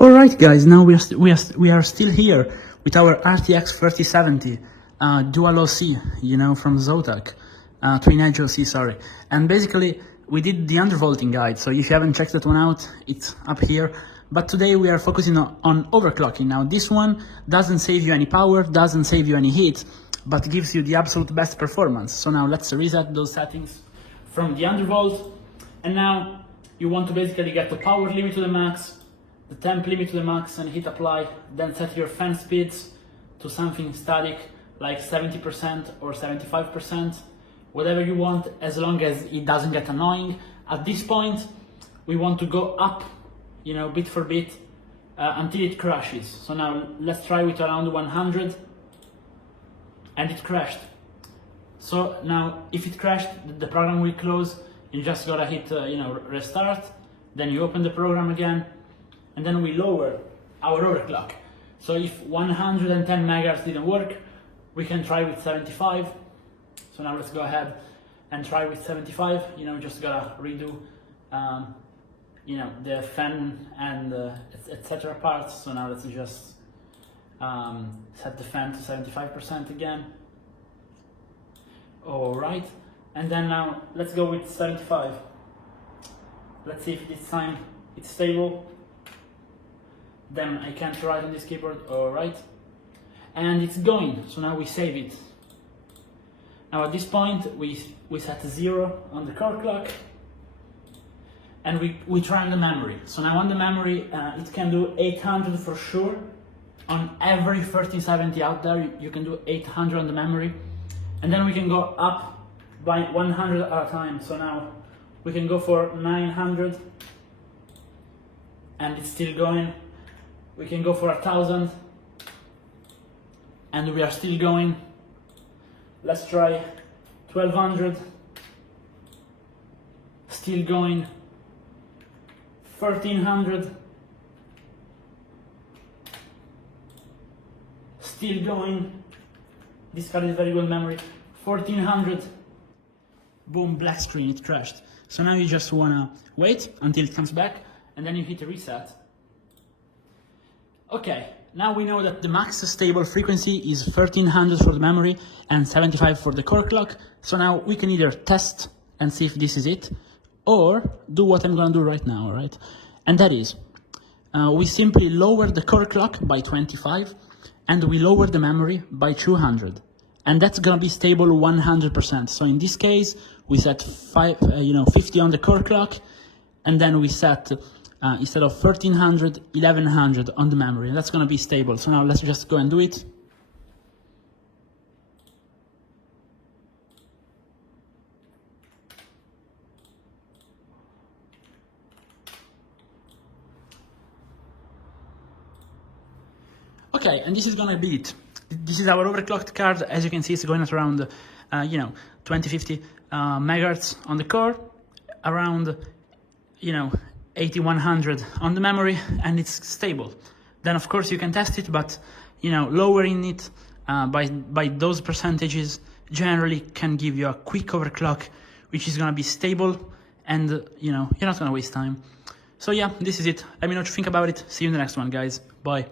Alright guys, now we are still here with our RTX 3070 dual OC, you know, from Zotac, twin edge OC, sorry. And basically we did the undervolting guide, so if you haven't checked that one out, it's up here. But today we are focusing on overclocking. Now this one doesn't save you any power, doesn't save you any heat, but gives you the absolute best performance. So now let's reset those settings from the undervolt. And now you want to basically get the power limit to the max, the temp limit to the max, and hit apply. Then set your fan speeds to something static like 70% or 75%, whatever you want, as long as it doesn't get annoying. At this point we want to go up, you know, bit for bit until it crashes. So now let's try with around 100, and it crashed. So now if it crashed, the program will close. You just gotta hit you know, restart, then you open the program again, and then we lower our overclock. So if 110 megahertz didn't work, we can try with 75. So now let's go ahead and try with 75. You know, just gotta redo you know, the fan and etc. parts. So now let's just set the fan to 75% again. All right, and then now let's go with 75. Let's see if this time it's stable. Then I can't write on this keyboard. All right, and it's going. So now we save it. Now at this point we set 0 on the core clock, and we try the memory. So now on the memory it can do 800 for sure. On every 3070 out there you can do 800 on the memory, and then we can go up by 100 at a time. So now we can go for 900 and it's still going. We can go for 1000 and we are still going. Let's try 1200, still going. 1300, still going. This card is very good memory. 1400, boom, black screen, it crashed. So now you just wanna wait until it comes back, and then you hit reset. Okay, now we know that the max stable frequency is 1300 for the memory and 75 for the core clock. So now we can either test and see if this is it, or do what I'm gonna do right now, alright? And that is, we simply lower the core clock by 25, and we lower the memory by 200. And that's gonna be stable 100%. So in this case, we set 50 on the core clock, and then we set, instead of 1300, 1100 on the memory, and that's gonna be stable. So now let's just go and do it. Okay, and this is gonna be it. This is our overclocked card. As you can see, it's going at around, 2050 megahertz on the core, around, 8100 on the memory, and it's stable. Then of course you can test it, but lowering it by those percentages generally can give you a quick overclock, which is gonna be stable, and you're not gonna waste time. So yeah, this is it. Let me know what you think about it. See you in the next one, guys. Bye.